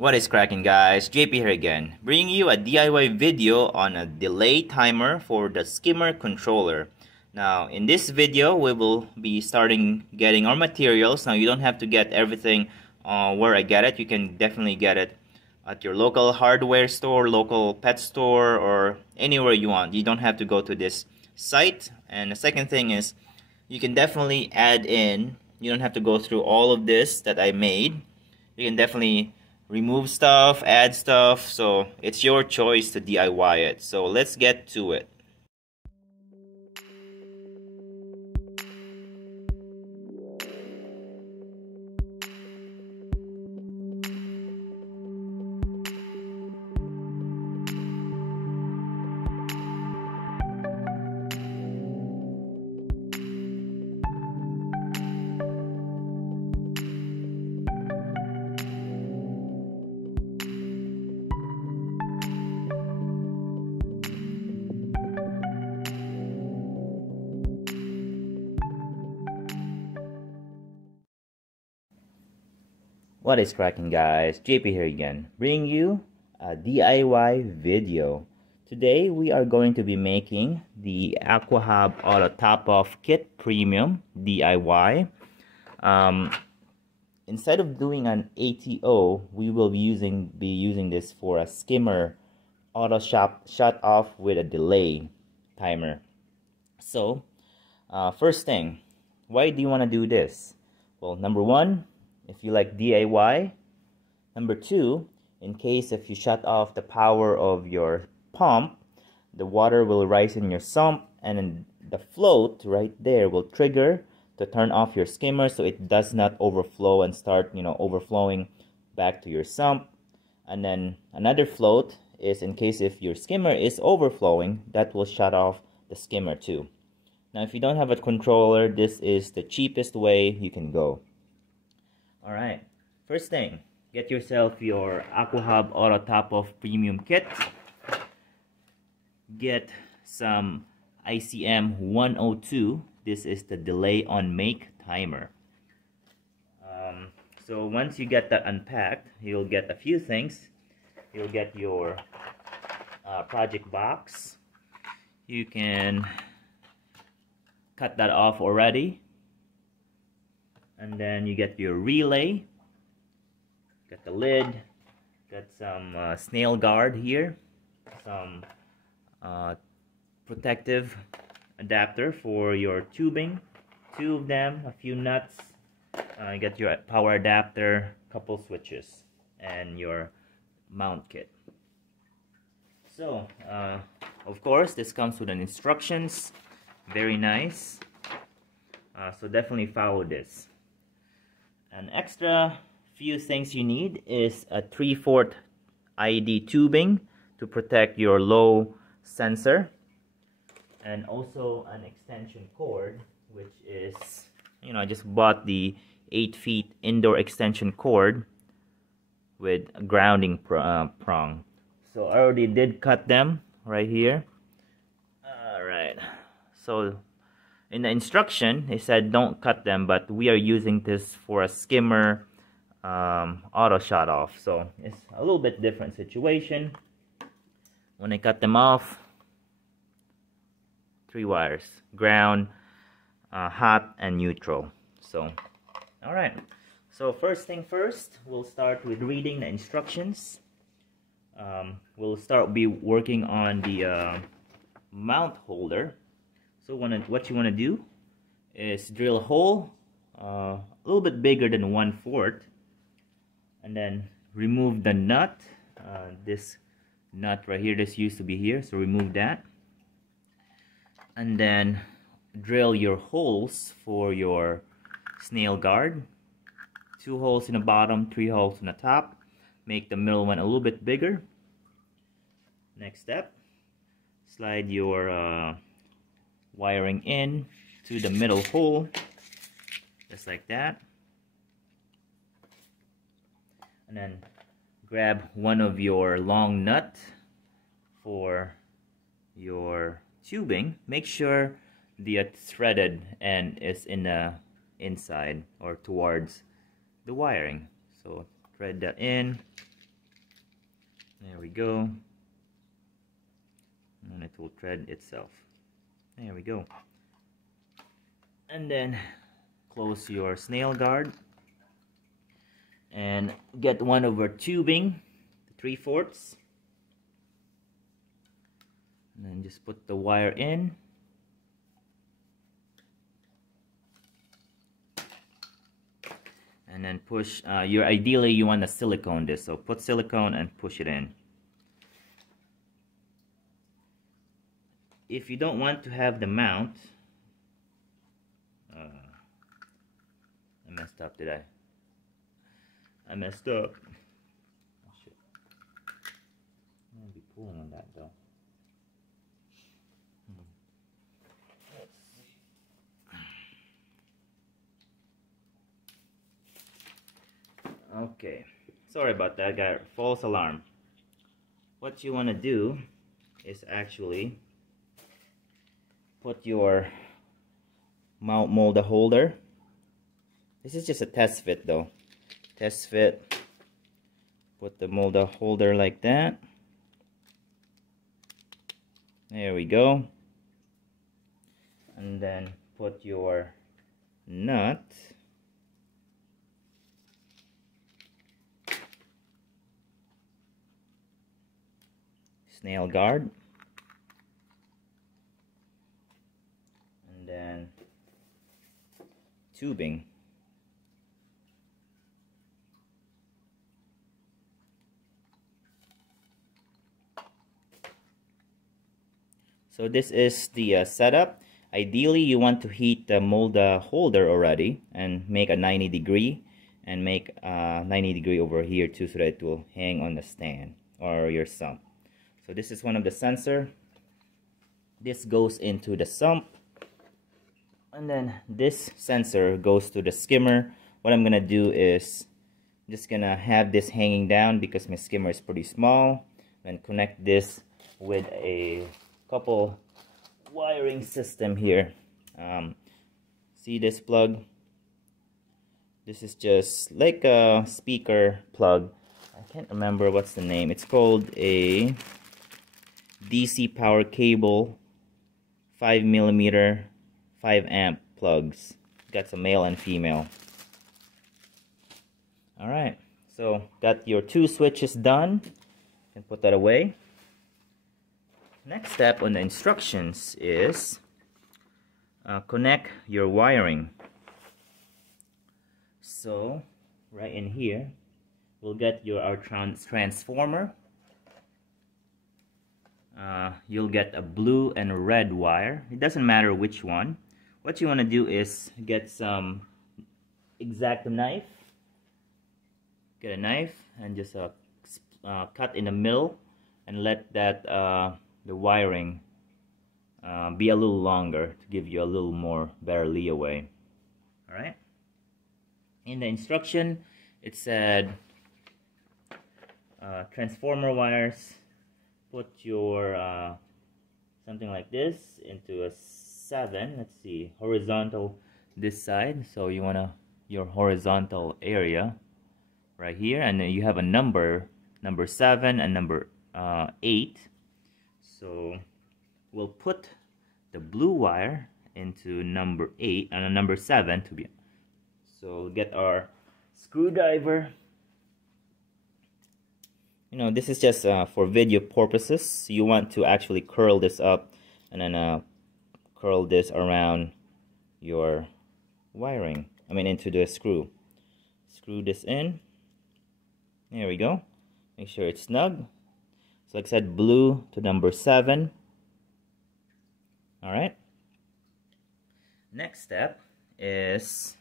What is cracking, guys? JP here again, bringing you a DIY video on a delay timer for the Skimmer controller. Now, in this video, we will be starting getting our materials. Now, you don't have to get everything where I get it. You can definitely get it at your local hardware store, local pet store, or anywhere you want. You don't have to go to this site. And the second thing is, you can definitely add in. You don't have to go through all of this that I made. You can definitely remove stuff, add stuff, so it's your choice to DIY it. So let's get to it. What is cracking, guys? JP here again, bringing you a DIY video. Today we are going to be making the Aquahub Auto Top-Off Kit Premium DIY. Instead of doing an ATO, we will be using this for a Skimmer auto shut off with a delay timer. So, first thing, why do you want to do this? Well, number one, if you like DIY. Number two, in case if you shut off the power of your pump, the water will rise in your sump, and then the float right there will trigger to turn off your skimmer so it does not overflow and start, overflowing back to your sump. And then another float is in case if your skimmer is overflowing, that will shut off the skimmer too. Now, if you don't have a controller, this is the cheapest way you can go. Alright, first thing, get yourself your Aquahub Auto Top-Off Premium Kit. Get some ICM 102. This is the delay on make timer. So once you get that unpacked, you'll get a few things. You'll get your project box. You can cut that off already. And then you get your relay, got the lid, got some snail guard here, some protective adapter for your tubing, two of them, a few nuts, you got your power adapter, couple switches, and your mount kit. So, of course, this comes with an instructions, very nice, so definitely follow this. An extra few things you need is a 3/4 ID tubing to protect your low sensor, and also an extension cord, which is, I just bought the 8 feet indoor extension cord with a grounding prong. So I already did cut them right here. Alright, so in the instruction, it said don't cut them, but we are using this for a Skimmer auto shut off. So it's a little bit different situation. When I cut them off, 3 wires, ground, hot, and neutral. So, alright. So first thing first, we'll start with reading the instructions. We'll start working on the mount holder. So what you want to do is drill a hole a little bit bigger than 1/4, and then remove the nut. This nut right here, this used to be here, so remove that. And then drill your holes for your snail guard. 2 holes in the bottom, 3 holes in the top. Make the middle one a little bit bigger. Next step, slide your wiring in to the middle hole, just like that, and then grab one of your long nut for your tubing. Make sure the threaded end is in the inside or towards the wiring. So thread that in, There we go. And it will thread itself. There we go. And then close your snail guard and get one of our tubing, 3/4, and then just put the wire in. And then push. Ideally you want to silicone this, so put silicone and push it in. If you don't want to have the mount, I messed up, did I? I messed up. Oh, shit. I'm gonna be pulling on that though. Okay, sorry about that, got false alarm. What you want to do is actually put your mount molder holder. This is just a test fit though. Test fit. Put the molder holder like that. There we go. And then put your nut. Snail guard. And then tubing. So this is the setup. Ideally you want to heat the molder holder already and make a 90° and make a 90° over here too, so that it will hang on the stand or your sump. So this is one of the sensor. This goes into the sump, and then this sensor goes to the skimmer. What I'm gonna do is just gonna have this hanging down because my skimmer is pretty small, and connect this with a couple wiring system here. See this plug? This is just like a speaker plug. I can't remember what's the name. It's called a DC power cable, 5mm, 5-amp plugs. Got some male and female. Alright, so got your 2 switches done. And put that away. Next step on the instructions is connect your wiring. So right in here we'll get our transformer. You'll get a blue and a red wire. It doesn't matter which one. What you want to do is get some X-Acto knife. Get a knife and just cut in the middle and let that the wiring be a little longer to give you a little more better leeway. Alright? In the instruction it said transformer wires, put your something like this into a 7, let's see, horizontal this side, so you want your horizontal area right here, and then you have a number 7 and number 8. So we'll put the blue wire into number 8 and number 7 to be. So get our screwdriver. You know, this is just for video purposes. You want to actually curl this up and then curl this around your wiring. I mean into the screw. Screw this in. There we go. Make sure it's snug. So like I said, blue to number 7. Alright. Next step is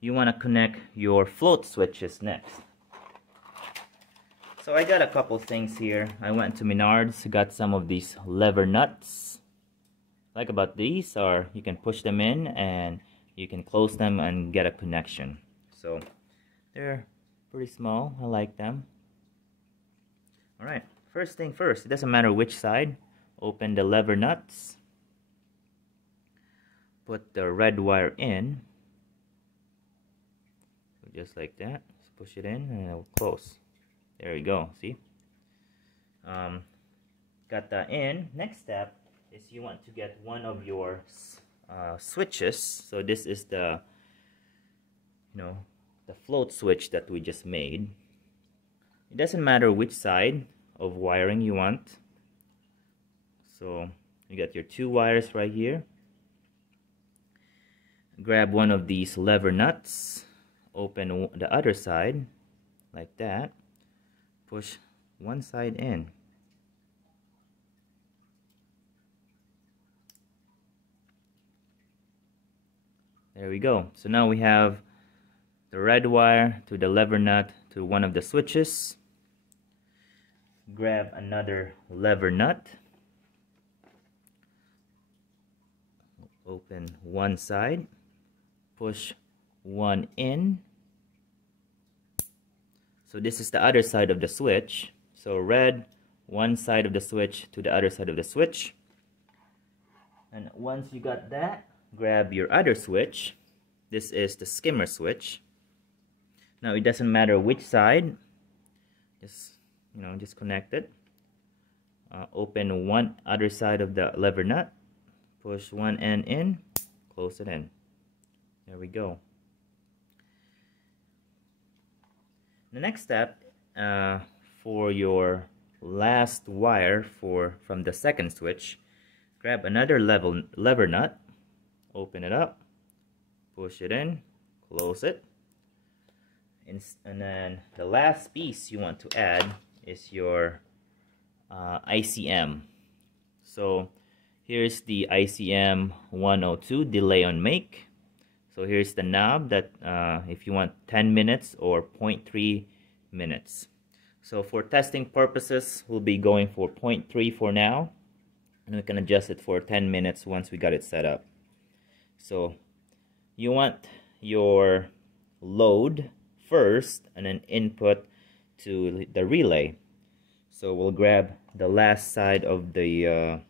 you want to connect your float switches next. So I got a couple things here. I went to Menards, got some of these lever nuts. Like about these, or you can push them in and you can close them and get a connection. So they're pretty small. I like them. Alright, first thing first, it doesn't matter which side. Open the lever nuts. Put the red wire in. So just like that. Just push it in and it will close. There we go, see? Got that in. Next step is you want to get one of your switches. So this is the the float switch that we just made. It doesn't matter which side of wiring you want. So you got your two wires right here. Grab one of these lever nuts, open the other side like that, push one side in. There we go. So now we have the red wire to the lever nut to one of the switches. Grab another lever nut, open one side, push one in. So this is the other side of the switch. So red, one side of the switch to the other side of the switch. And once you got that, grab your other switch. This is the skimmer switch. Now it doesn't matter which side, just connect it. Open one other side of the lever nut, push one end in, close it in. There we go. The next step, for your last wire from the second switch, grab another lever nut, open it up, push it in, close it, and then the last piece you want to add is your ICM. So here's the ICM 102 delay on make. So here's the knob that if you want 10 minutes or 0.3 minutes. So for testing purposes, we'll be going for 0.3 for now, and we can adjust it for 10 minutes once we got it set up. So you want your load first and then input to the relay. So we'll grab the last side of the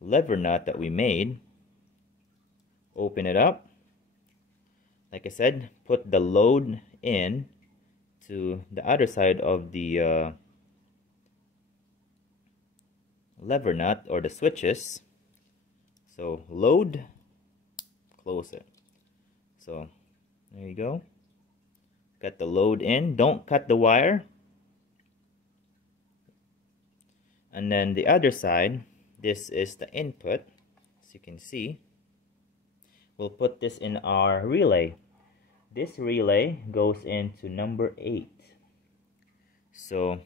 lever nut that we made, open it up. Like I said, put the load in to the other side of the lever nut or the switches. So load, close it. So there you go. Got the load in. Don't cut the wire. And then the other side, this is the input, as you can see. We'll put this in our relay. This relay goes into number 8. So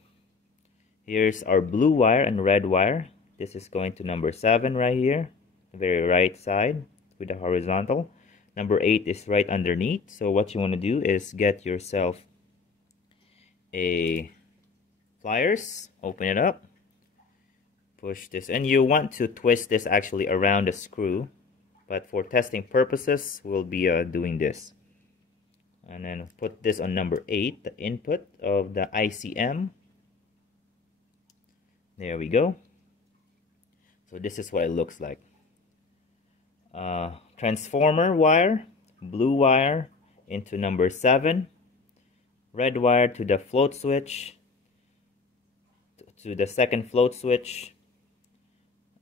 here's our blue wire and red wire. This is going to number 7 right here, the very right side with the horizontal. Number 8 is right underneath. So what you want to do is get yourself a pliers, open it up, push this, and you want to twist this actually around the screw, but for testing purposes we'll be doing this. And then put this on number 8, the input of the ICM. There we go. So this is what it looks like. Transformer wire, blue wire into number 7, red wire to the float switch, to the second float switch,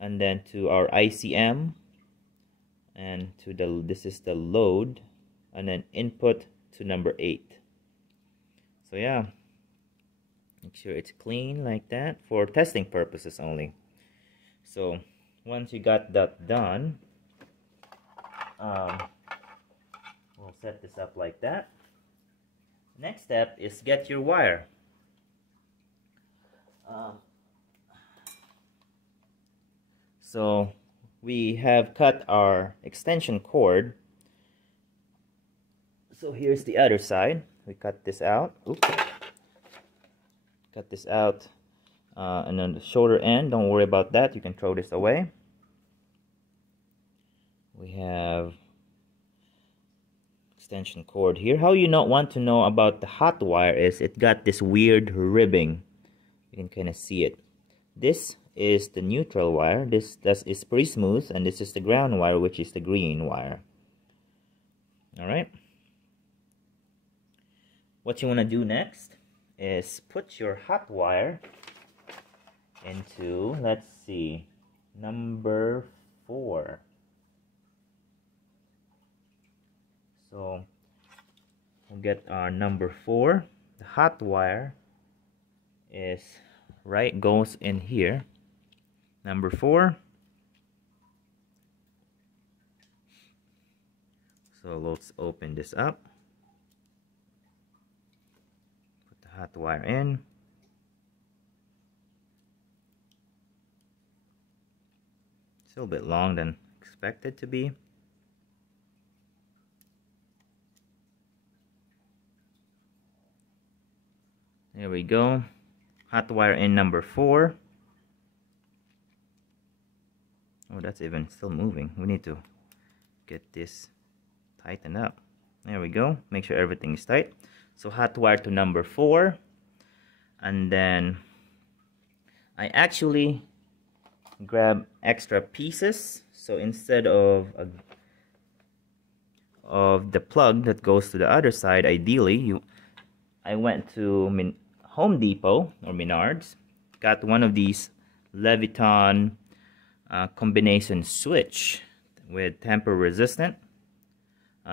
and then to our ICM, and to this is the load, and then input to number 8. So yeah, make sure it's clean like that for testing purposes only. So once you got that done, we'll set this up like that. Next step is get your wire. So we have cut our extension cord. So here's the other side. We cut this out. Oops. Cut this out. And on the shoulder end, don't worry about that. You can throw this away. We have extension cord here. How you not want to know about the hot wire is it got this weird ribbing. You can kind of see it. This is the neutral wire. This is pretty smooth, and this is the ground wire, which is the green wire. Alright. What you want to do next is put your hot wire into, let's see, number 4. So we'll get our number 4. The hot wire is goes in here. Number 4. So let's open this up. Put the hot wire in. It's a little bit long than expected to be. There we go. Hot wire in number 4. Oh, that's even still moving. We need to get this tightened up. There we go. Make sure everything is tight. So hot wire to number 4. And then I actually grab extra pieces. So instead of the plug that goes to the other side, ideally I went to Home Depot or Menards, got one of these Leviton combination switch with tamper-resistant.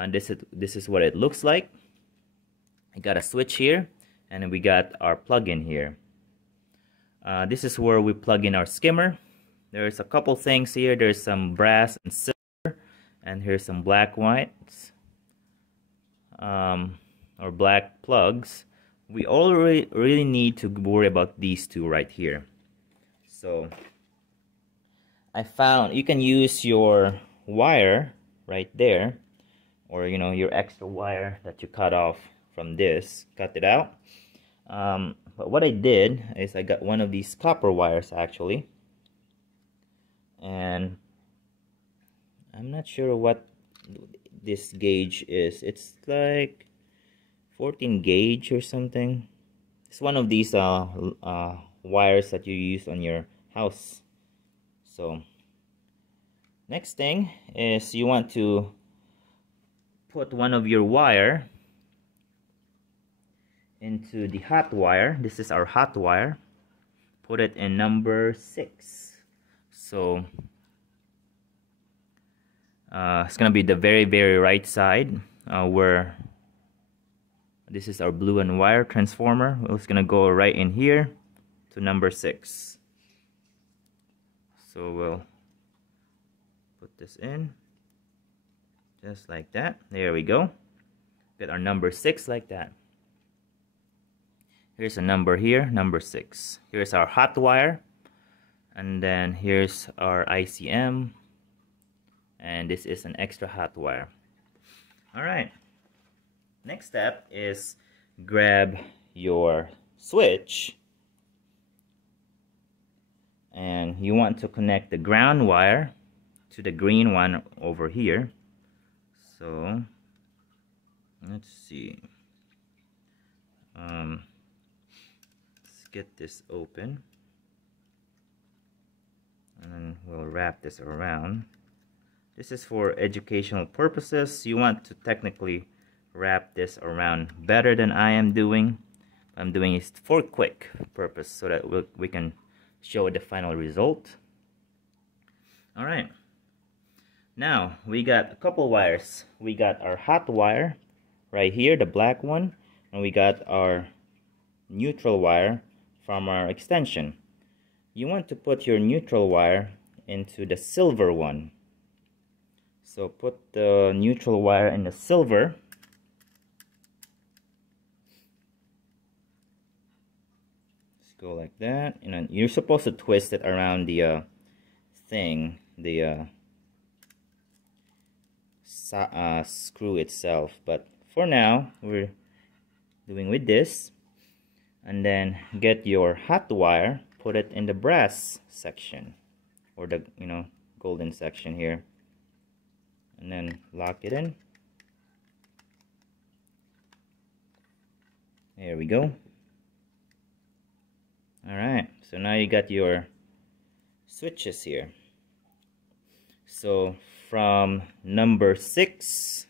This is what it looks like. I got a switch here, and then we got our plug-in here. This is where we plug in our skimmer. There's a couple things here. There's some brass and silver, and here's some black whites or black plugs. We already really need to worry about these two right here. So I found you can use your wire right there, or your extra wire that you cut off from this, cut it out. But what I did is I got one of these copper wires actually, and I'm not sure what this gauge is. It's like 14 gauge or something. It's one of these wires that you use on your house. So next thing is you want to put one of your wire into the hot wire. This is our hot wire. Put it in number 6. So it's gonna be the very right side where this is our blue and wire transformer. It's gonna go right in here to number 6. So we'll put this in just like that. There we go. Get our number 6 like that. Here's a number here, number 6. Here's our hot wire, and then here's our ICM, and this is an extra hot wire. Alright, next step is grab your switch, and you want to connect the ground wire to the green one over here. So let's see, let's get this open, and then we'll wrap this around. This is for educational purposes. You want to technically wrap this around better than I am doing. I'm doing it for quick purpose so that we can show the final result. Alright, now we got a couple wires. We got our hot wire right here, the black one, and we got our neutral wire from our extension. You want to put your neutral wire into the silver one. So put the neutral wire in the silver. Just go like that, and then you're supposed to twist it around the thing, the screw itself. But for now, we're doing with this. And then get your hot wire, put it in the brass section, or the golden section here, and then lock it in. There we go. Alright, so now you got your switches here. So from number 6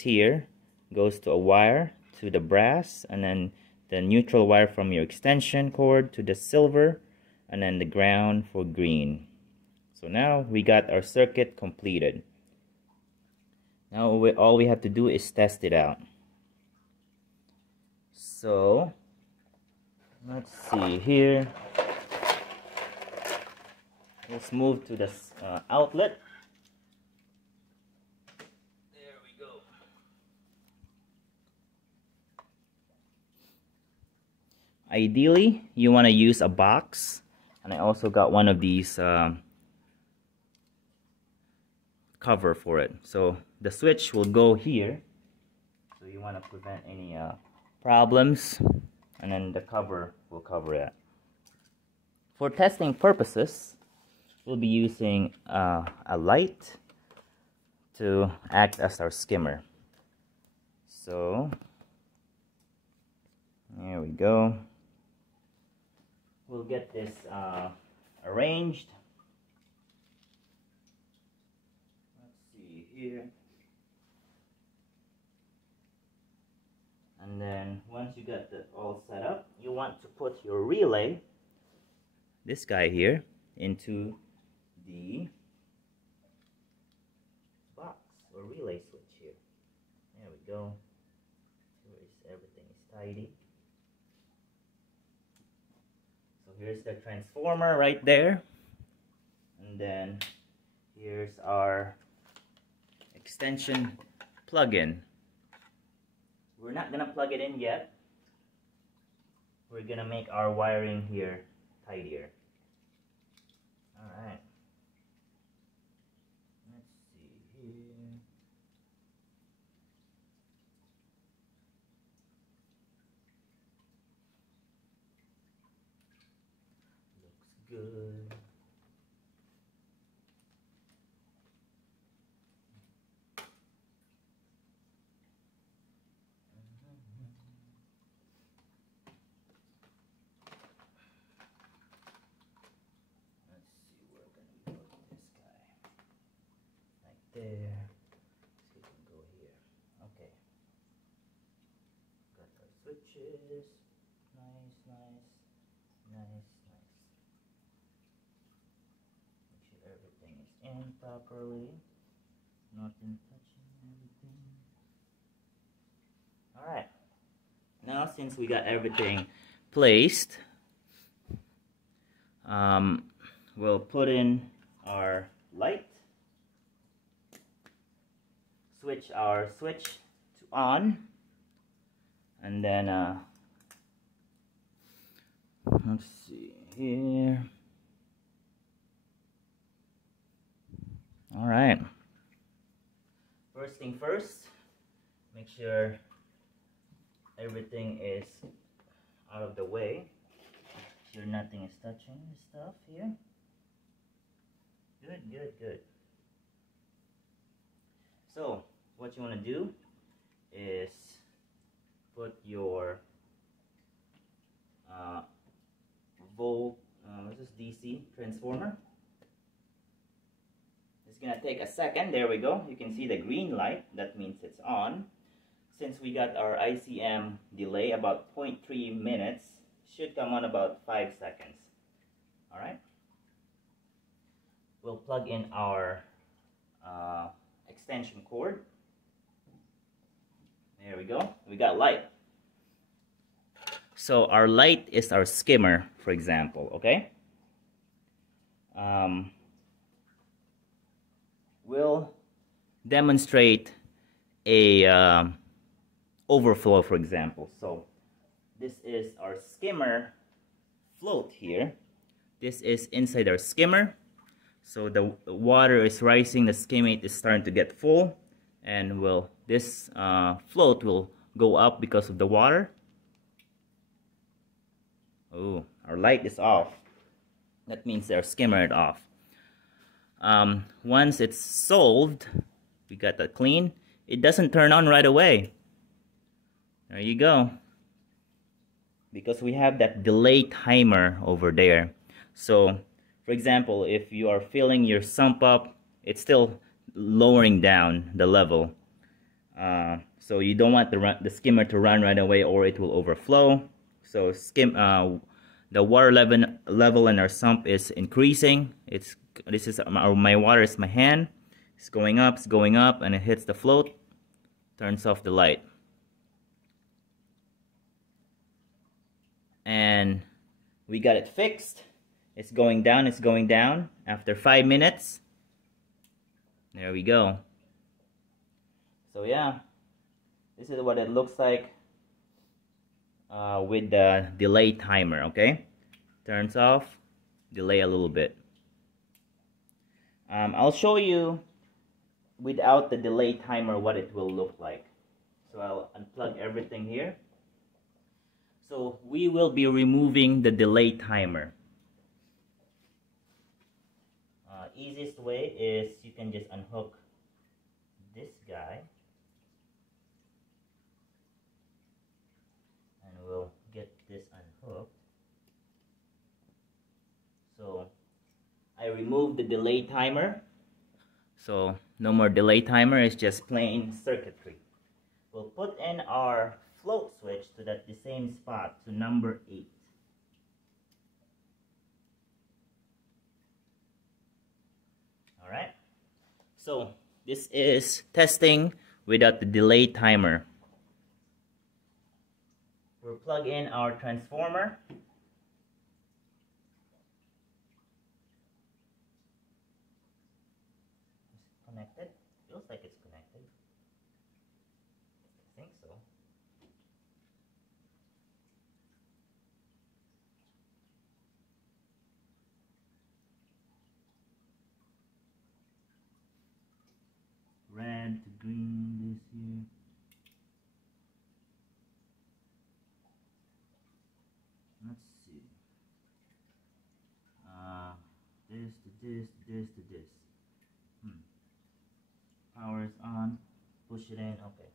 here goes to a wire to the brass, and then the neutral wire from your extension cord to the silver, and then the ground for green. So now we got our circuit completed. Now all we have to do is test it out. So let's see here. Let's move to the outlet. There we go. Ideally, you want to use a box, and I also got one of these cover for it. So the switch will go here. So you want to prevent any problems, and then the cover will cover it. For testing purposes, we'll be using a light to act as our skimmer. So there we go. We'll get this arranged. Let's see here. And then once you got that all set up, you want to put your relay, this guy here, into the box or relay switch here. There we go. Everything is tidy. So here's the transformer right there, and then here's our extension plug-in. We're not gonna plug it in yet. We're gonna make our wiring here tidier. Alright. Let's see here. Looks good. There. So you can go here. Okay. Got our switches. Nice, nice, nice, nice. Make sure everything is in properly. Nothing touching everything. Alright. Now since we got everything placed, we'll put in our light. Switch our switch to on, and then let's see here. All right. First thing first, make sure everything is out of the way. Make sure nothing is touching the stuff here. Good, good, good. So what you want to do is put your this is DC transformer. It's gonna take a second. There we go. You can see the green light. That means it's on. Since we got our ICM delay about 0.3 minutes, should come on about 5 seconds. All right. We'll plug in our extension cord. There we go. We got light. So our light is our skimmer, for example, okay? We'll demonstrate a overflow, for example. So this is our skimmer float here. This is inside our skimmer. So the water is rising, the skimmate is starting to get full, and this float will go up because of the water. Oh, our light is off. That means our skimmer is off. Once it's solved, we got that clean. It doesn't turn on right away. There you go. Because we have that delay timer over there. So, for example, if you are filling your sump up, it's still lowering down the level. So you don't want the skimmer to run right away or it will overflow. So the water level in our sump is increasing. This is my water is my hand. It's going up, and it hits the float, turns off the light. And we got it fixed. It's going down. After 5 minutes, there we go. So yeah, this is what it looks like with the delay timer. Okay, turns off, delay a little bit. I'll show you without the delay timer what it will look like. So I'll unplug everything here. So we will be removing the delay timer. Easiest way is you can just unhook this guy, and we'll get this unhooked. So I removed the delay timer. So no more delay timer, it's just plain circuitry. We'll put in our float switch to the same spot, to number 8. Alright, so this is testing without the delay timer. We'll plug in our transformer. Connected. Feels like it's connected. I think so. Red to green this year. Let's see. This to this, this to this. Power is on. Push it in. Okay.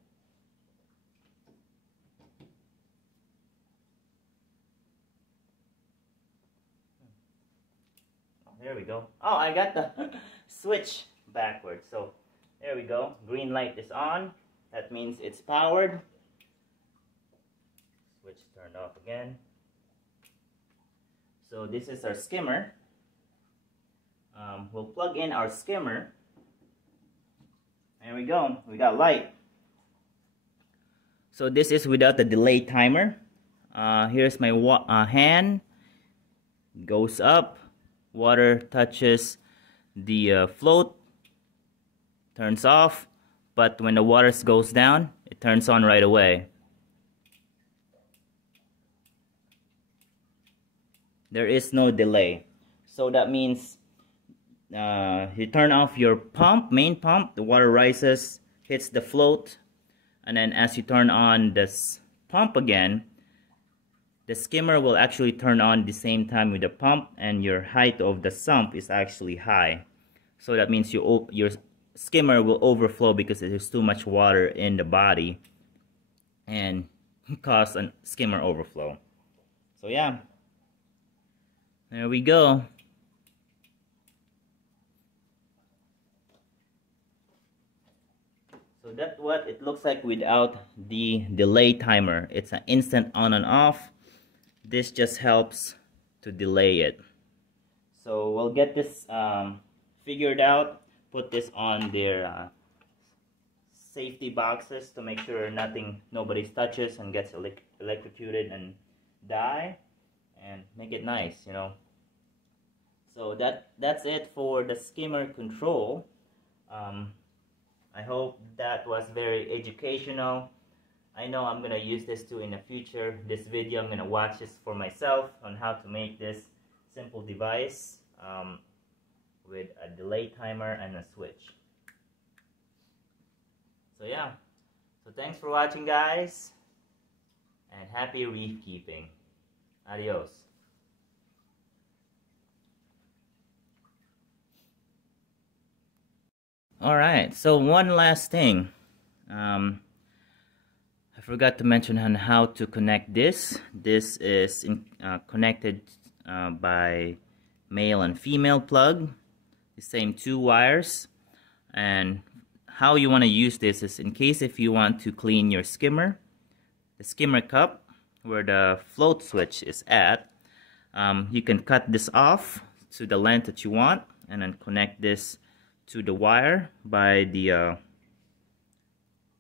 There we go. Oh, I got the switch backwards. So there we go. Green light is on. That means it's powered. Switch turned off again. So this is our skimmer. We'll plug in our skimmer. There we go. We got light. So this is without the delay timer. Here's my hand. Goes up. Water touches the float. Turns off. But when the water goes down, it turns on right away. There is no delay. So that means you turn off your pump, main pump, the water rises, hits the float, and then as you turn on this pump again, the skimmer will actually turn on the same time with the pump, and your height of the sump is actually high. So that means your skimmer will overflow because there's too much water in the body and cause a skimmer overflow. So yeah, there we go. So that's what it looks like without the delay timer. It's an instant on and off. This just helps to delay it. So we'll get this figured out. Put this on their safety boxes to make sure nobody touches and gets electrocuted and die, and make it nice, you know. So that's it for the skimmer control. I hope that was very educational. I know I'm gonna use this too in the future. This video I'm gonna watch this for myself on how to make this simple device with a delay timer and a switch. So yeah, so thanks for watching, guys, and happy reef keeping. Adios. Alright, so one last thing. I forgot to mention on how to connect this. This is connected by male and female plug. The same 2 wires. And how you want to use this is in case if you want to clean your skimmer, the skimmer cup, where the float switch is at, you can cut this off to the length that you want and then connect this to the wire by the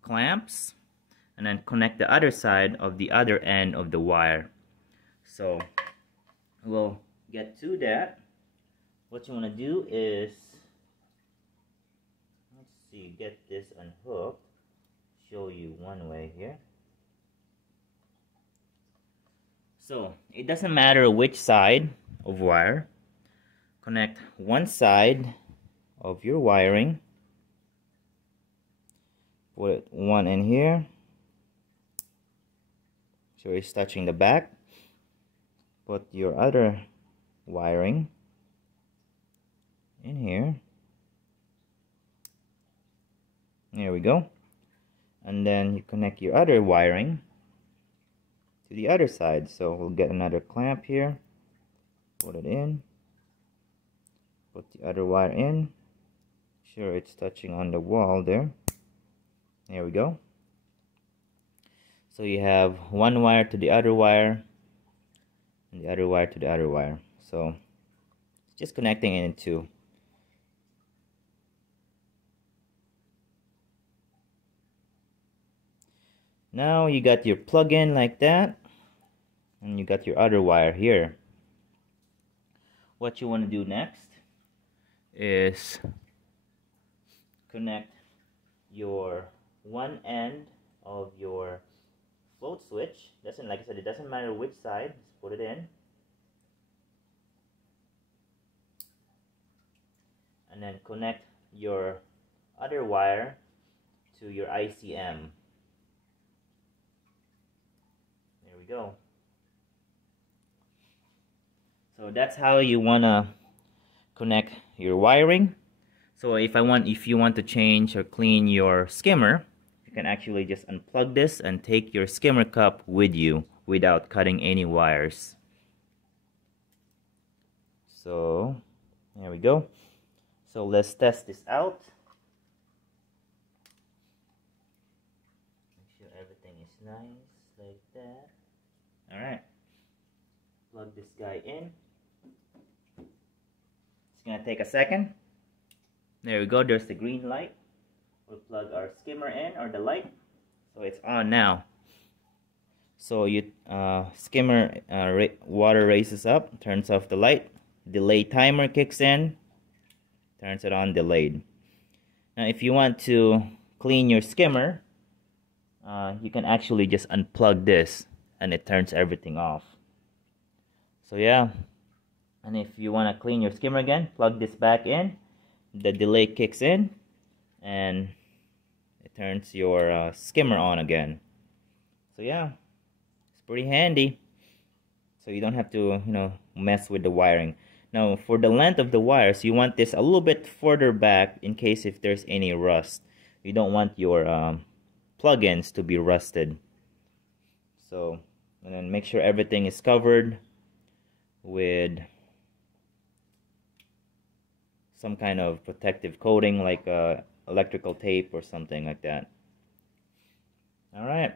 clamps, and then connect the other side of the other end of the wire. So we'll get to that. What you want to do is, let's see, get this unhooked. Show you one way here. So it doesn't matter which side of wire. Connect one side of your wiring. Put one in here, so it's touching the back. Put your other wiring in here. There we go. And then you connect your other wiring to the other side. So we'll get another clamp here, put it in, put the other wire in. Sure it's touching on the wall there. There we go. So you have one wire to the other wire and the other wire to the other wire. So it's just connecting it in two. Now you got your plug-in like that, and you got your other wire here. What you want to do next is connect your one end of your float switch. Like I said, it doesn't matter which side, just put it in. And then connect your other wire to your ICM. There we go. So that's how you wanna connect your wiring. So if you want to change or clean your skimmer, you can actually just unplug this and take your skimmer cup with you without cutting any wires. So there we go. So let's test this out. Make sure everything is nice like that. Alright. Plug this guy in. It's gonna take a second. There we go, there's the green light. We'll plug our skimmer in, or the light. So it's on now. So you skimmer water raises up, turns off the light. Delay timer kicks in, turns it on delayed. Now if you want to clean your skimmer, you can actually just unplug this and it turns everything off. So yeah, and if you want to clean your skimmer again, plug this back in. The delay kicks in and it turns your skimmer on again. So yeah, it's pretty handy. So you don't have to, mess with the wiring. Now for the length of the wires, you want this a little bit further back in case if there's any rust. You don't want your plug-ins to be rusted. So, and then make sure everything is covered with some kind of protective coating, like electrical tape or something like that. All right.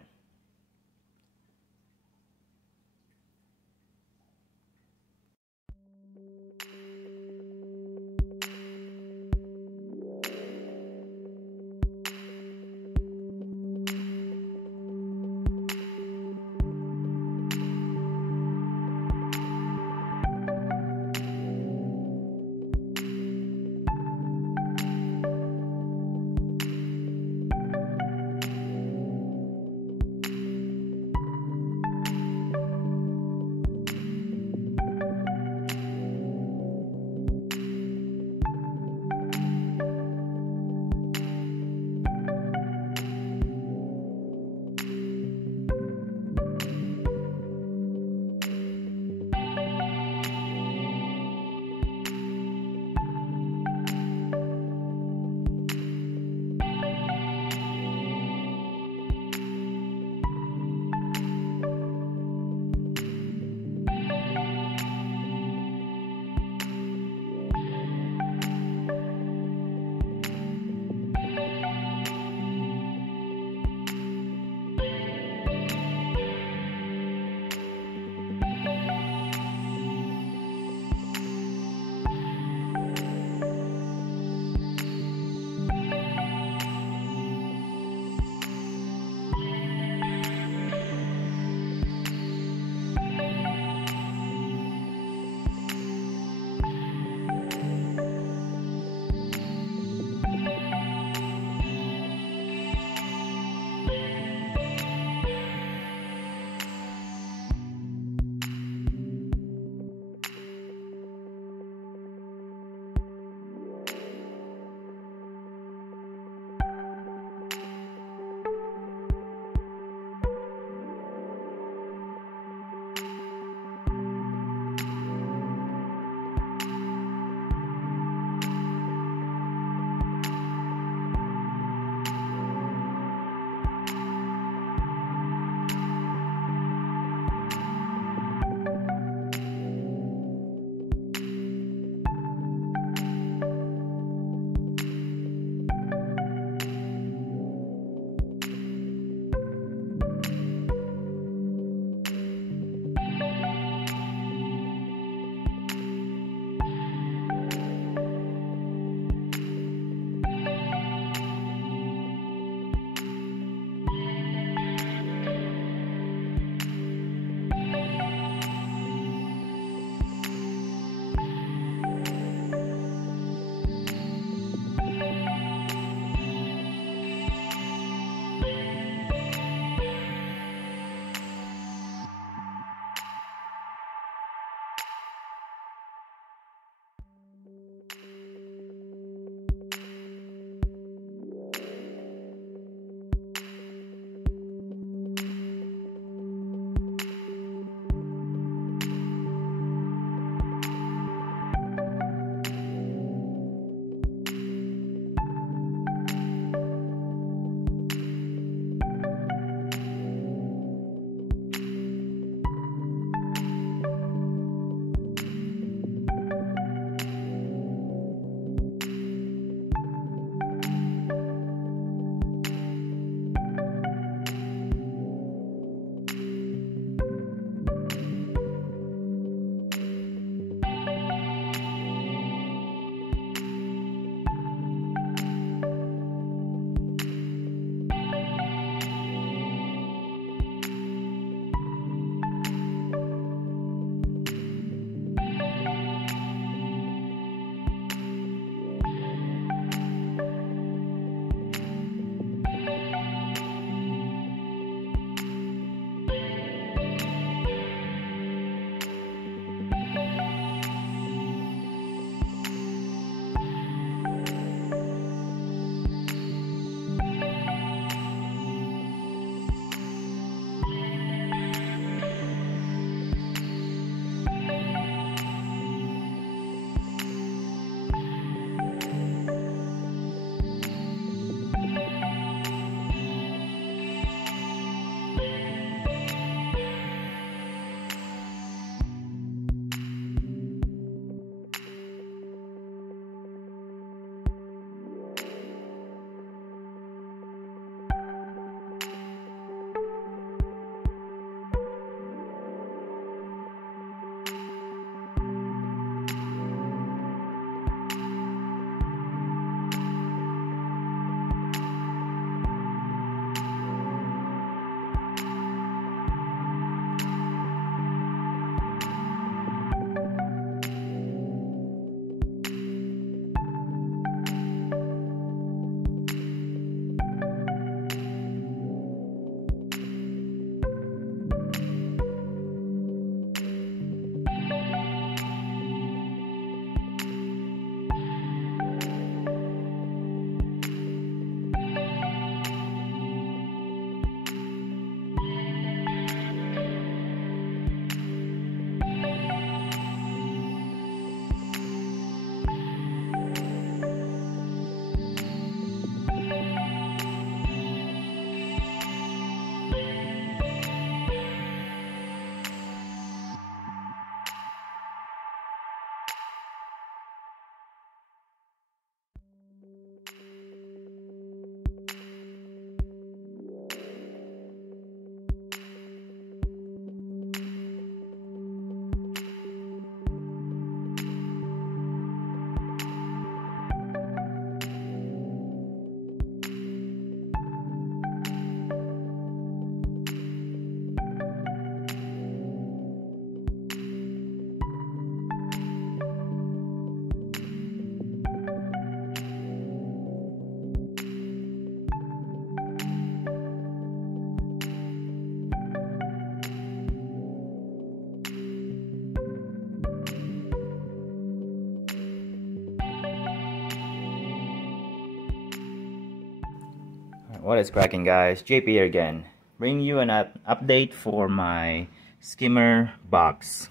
What is cracking, guys? JP here again, bringing you an update for my skimmer box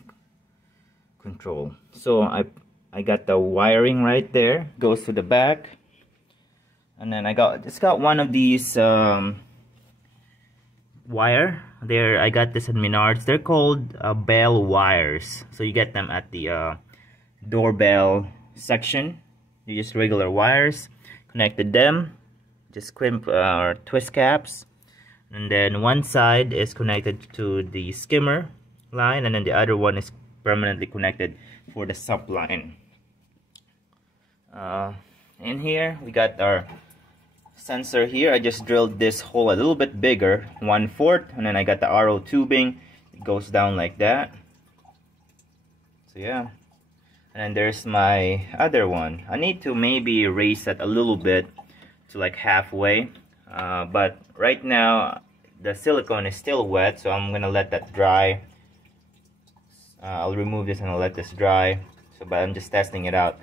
control. So I got the wiring right there, goes to the back, and then it's got one of these wire there. I got this at Menards. They're called bell wires, so you get them at the doorbell section. You just regular wires, connected them, just crimp or twist caps, and then one side is connected to the skimmer line, and then the other one is permanently connected for the sump line. In here we got our sensor here. I just drilled this hole a little bit bigger, 1/4, and then I got the RO tubing. It goes down like that. So yeah. And then there's my other one. I need to maybe raise that a little bit to like halfway, but right now the silicone is still wet, so I'm gonna let that dry. I'll remove this and I'll let this dry. But I'm just testing it out.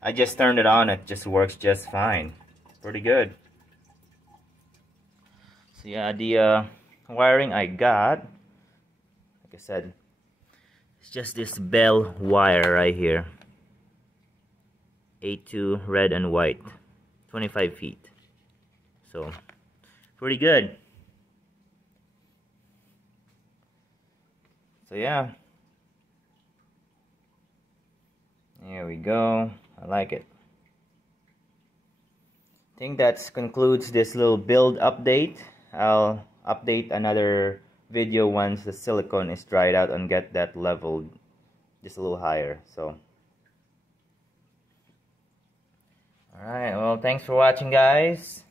I just turned it on. It just works just fine. Pretty good. So yeah, the wiring I got, like I said, it's just this bell wire right here. A2 red and white, 25 feet. So pretty good. So yeah, there we go. I like it. I think that concludes this little build update. I'll update another video once the silicone is dried out and get that leveled just a little higher. So alright, well, thanks for watching, guys,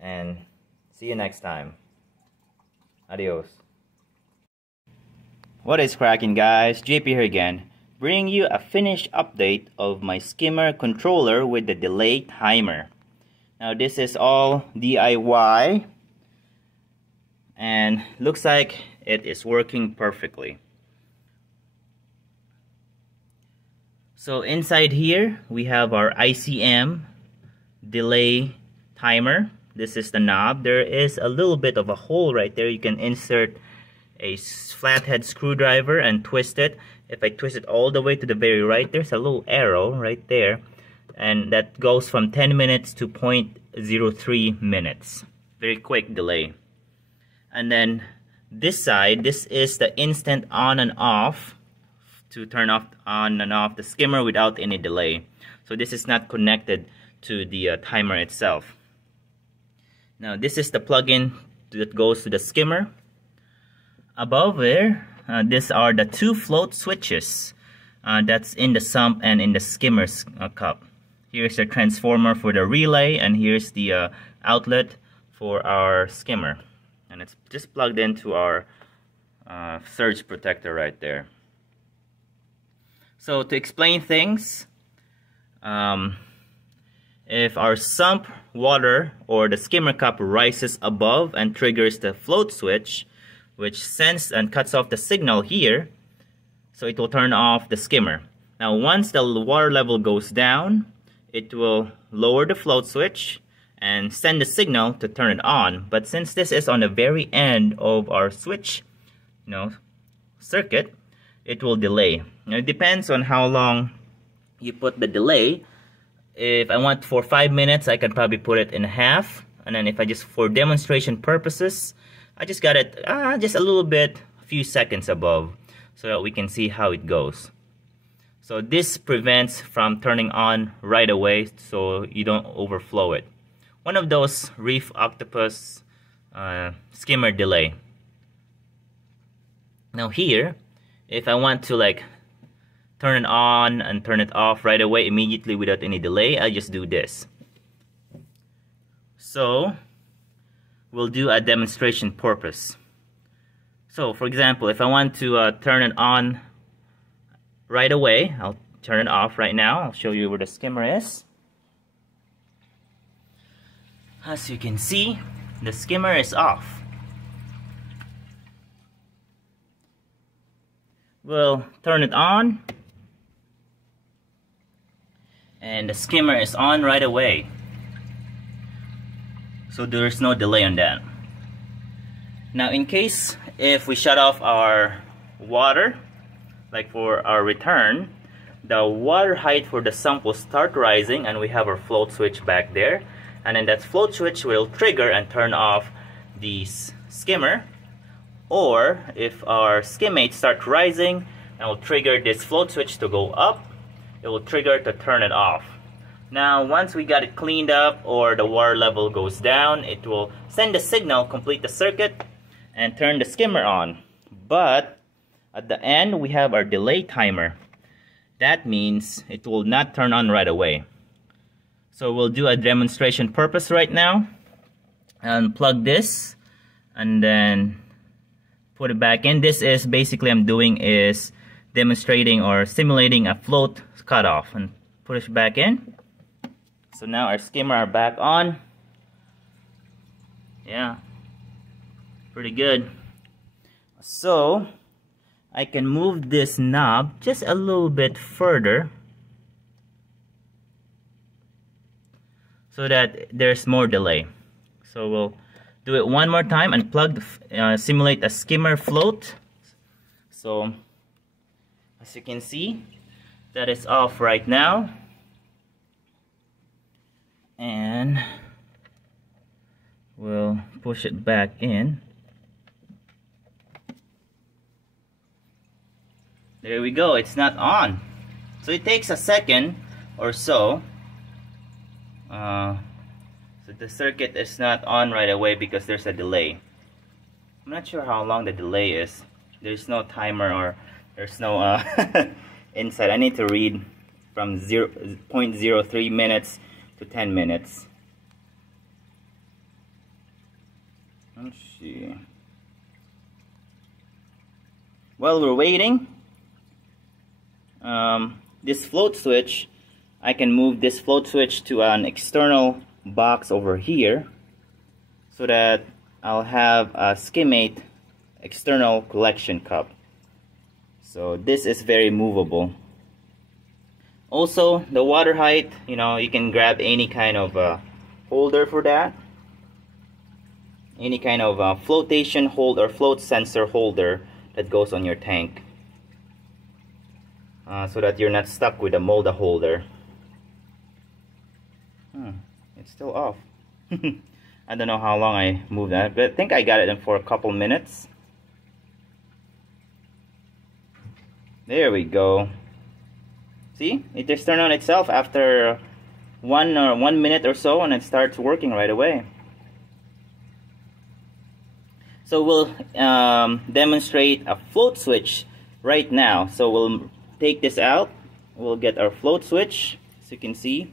and see you next time. Adios. What is cracking, guys? JP here again, bringing you a finished update of my skimmer controller with the delay timer. Now this is all DIY, and looks like it is working perfectly. So inside here we have our ICM delay timer. This is the knob. There is a little bit of a hole right there. You can insert a flathead screwdriver and twist it. If I twist it all the way to the very right, there's a little arrow right there, and that goes from 10 minutes to 0.03 minutes. Very quick delay. And then this side, this is the instant on and off, to turn off on and off the skimmer without any delay. So this is not connected to the timer itself. Now this is the plug-in that goes to the skimmer. Above there, these are the two float switches that's in the sump and in the skimmer's cup. Here's the transformer for the relay, and here's the outlet for our skimmer. And it's just plugged into our surge protector right there. So to explain things, if our sump water or the skimmer cup rises above and triggers the float switch, which sends and cuts off the signal here, so it will turn off the skimmer. Now once the water level goes down, it will lower the float switch and send the signal to turn it on. But since this is on the very end of our switch, circuit, it will delay. Now it depends on how long you put the delay. If I want for 5 minutes, I can probably put it in half, and then if I just, for demonstration purposes, I just got it just a little bit, a few seconds above, so that we can see how it goes. So this prevents from turning on right away, so you don't overflow it. One of those Reef Octopus skimmer delay. Now here, if I want to like turn it on and turn it off right away immediately without any delay, I just do this. So we'll do a demonstration purpose. So for example, if I want to turn it on right away, I'll turn it off right now. I'll show you where the skimmer is. As you can see, the skimmer is off. We'll turn it on, and the skimmer is on right away. so there's no delay on that. Now in case if we shut off our water, like for our return, the water height for the sump will start rising, and we have our float switch back there, and then that float switch will trigger and turn off the skimmer. Or if our skimmate starts rising, and will trigger this float switch to go up, it will trigger to turn it off. Now once we got it cleaned up or the water level goes down, it will send the signal, complete the circuit, and turn the skimmer on. But at the end we have our delay timer. That means it will not turn on right away. So we'll do a demonstration purpose right now, and plug this and then put it back in. This is basically I'm doing is demonstrating or simulating a float cutoff, and put it back in. So now our skimmer are back on. Yeah, pretty good. So I can move this knob just a little bit further so that there's more delay. So we'll do it one more time and simulate a skimmer float. So as you can see, that is off right now, and we'll push it back in. There we go, it's not on. So it takes a second or so. So the circuit is not on right away because there's a delay. I'm not sure how long the delay is. There's no timer or there's no inside. I need to read from 0.03 minutes to 10 minutes. Let's see. While we're waiting, this float switch, I can move this float switch to an external box over here so that I'll have a skimmate external collection cup. So this is very movable. Also the water height, you know, you can grab any kind of holder for that, any kind of flotation hold or float sensor holder that goes on your tank, so that you're not stuck with a molder holder. It's still off. I don't know how long I moved that, but I think I got it in for a couple minutes. There we go. See, it just turned on itself after 1 minute or so, and it starts working right away. So we'll demonstrate a float switch right now. So we'll take this out. We'll get our float switch. As you can see,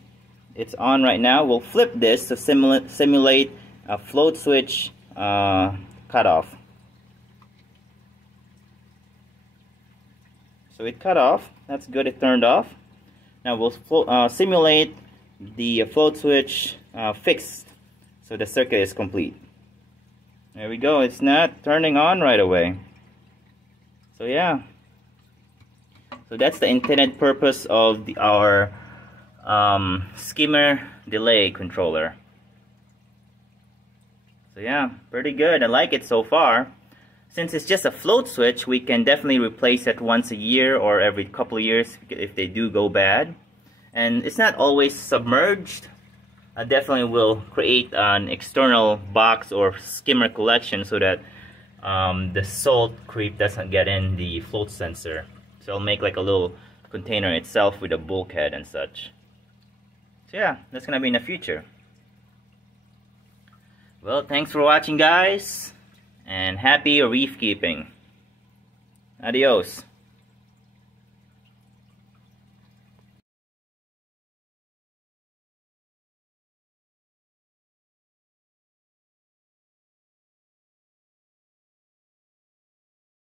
it's on right now. We'll flip this to simulate a float switch cutoff. So it cut off. That's good. It turned off. Now we'll simulate the float switch fixed, so the circuit is complete. There we go. It's not turning on right away. So yeah. So that's the intended purpose of our skimmer delay controller. So yeah, pretty good. I like it so far. Since it's just a float switch, we can definitely replace it once a year or every couple of years if they do go bad. And it's not always submerged. I definitely will create an external box or skimmer collection so that the salt creep doesn't get in the float sensor. So I'll make like a little container itself with a bulkhead and such. So yeah, that's gonna be in the future. Well, thanks for watching, guys, and happy reef keeping. Adios.